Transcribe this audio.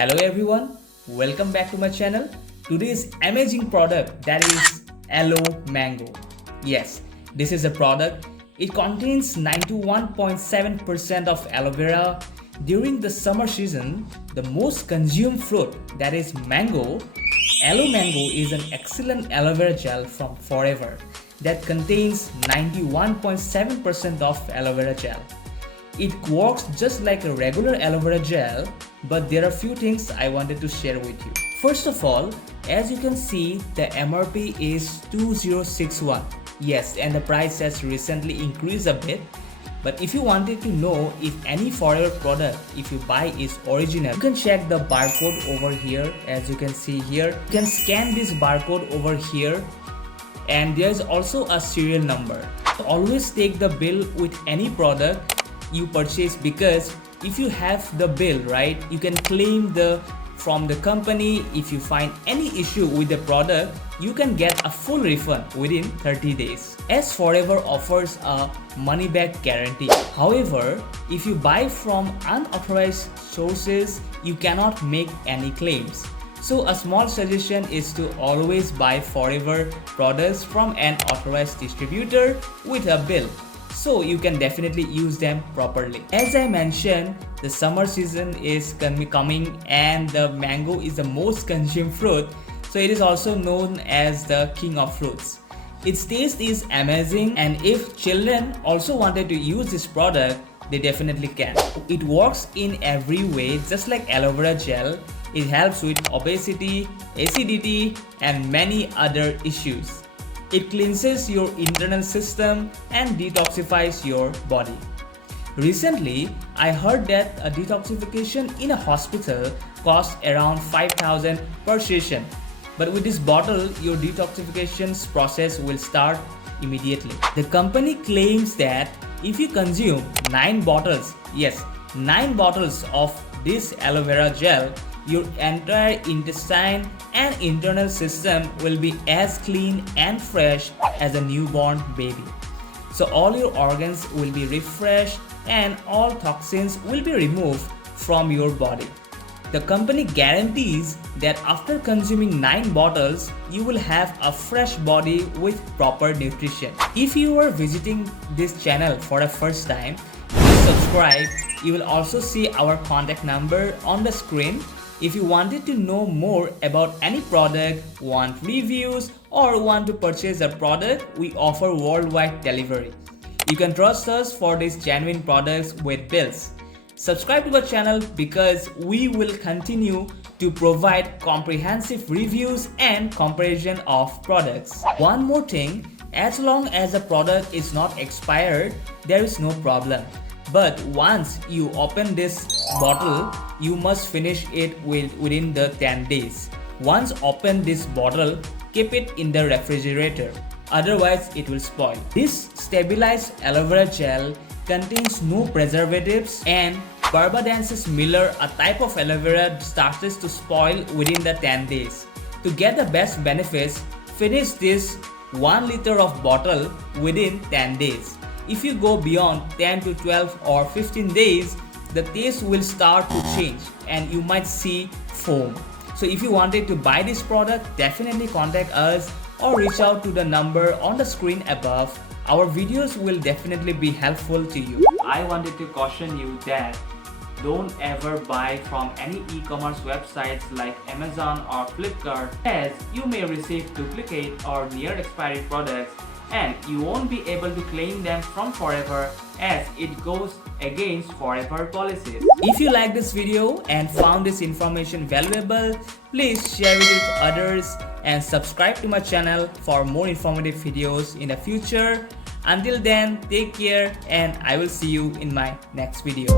Hello everyone, welcome back to my channel. Today's amazing product, that is Aloe Mango. Yes, this is a product. It contains 91.7% of aloe vera. During the summer season, the most consumed fruit, that is mango. Aloe Mango is an excellent aloe vera gel from Forever that contains 91.7% of aloe vera gel. It works just like a regular aloe vera gel, but there are few things I wanted to share with you. First of all, as you can see, the MRP is 2061. Yes, and the price has recently increased a bit. But if you wanted to know if any Forever product, if you buy, is original, you can check the barcode over here. As you can see here, you can scan this barcode over here, and there's also a serial number. Always take the bill with any product you purchase, because if you have the bill, right, you can claim from the company. If you find any issue with the product, you can get a full refund within 30 days, as Forever offers a money back guarantee. However, if you buy from unauthorized sources, you cannot make any claims. So a small suggestion is to always buy Forever products from an authorized distributor with a bill, so you can definitely use them properly. As I mentioned, the summer season is coming and the mango is the most consumed fruit, so it is also known as the king of fruits. Its taste is amazing, and if children also wanted to use this product, they definitely can. It works in every way, just like aloe vera gel. It helps with obesity, acidity, and many other issues. It cleanses your internal system and detoxifies your body. Recently, I heard that a detoxification in a hospital costs around 5,000 per session. But with this bottle, your detoxification process will start immediately. The company claims that if you consume 9 bottles, yes, 9 bottles of this aloe vera gel, your entire intestine and internal system will be as clean and fresh as a newborn baby. So all your organs will be refreshed and all toxins will be removed from your body. The company guarantees that after consuming 9 bottles, you will have a fresh body with proper nutrition. If you are visiting this channel for the first time, please subscribe. You will also see our contact number on the screen. If you wanted to know more about any product, want reviews, or want to purchase a product, we offer worldwide delivery. You can trust us for these genuine products with bills. Subscribe to our channel because we will continue to provide comprehensive reviews and comparison of products. One more thing, as long as the product is not expired, there is no problem. But once you open this bottle, you must finish it within the 10 days. Once open this bottle, keep it in the refrigerator, otherwise it will spoil. This stabilized aloe vera gel contains no preservatives, and barbadensis miller, a type of aloe vera, starts to spoil within the 10 days. To get the best benefits, finish this 1 liter of bottle within 10 days. If you go beyond 10 to 12 or 15 days, the taste will start to change and you might see foam. So if you wanted to buy this product, definitely contact us or reach out to the number on the screen above. Our videos will definitely be helpful to you. I wanted to caution you that don't ever buy from any e-commerce websites like Amazon or Flipkart, as you may receive duplicate or near expiry products, and you won't be able to claim them from Forever, as it goes against Forever policies. If you like this video and found this information valuable, please share it with others and subscribe to my channel for more informative videos in the future. Until then, take care and I will see you in my next video.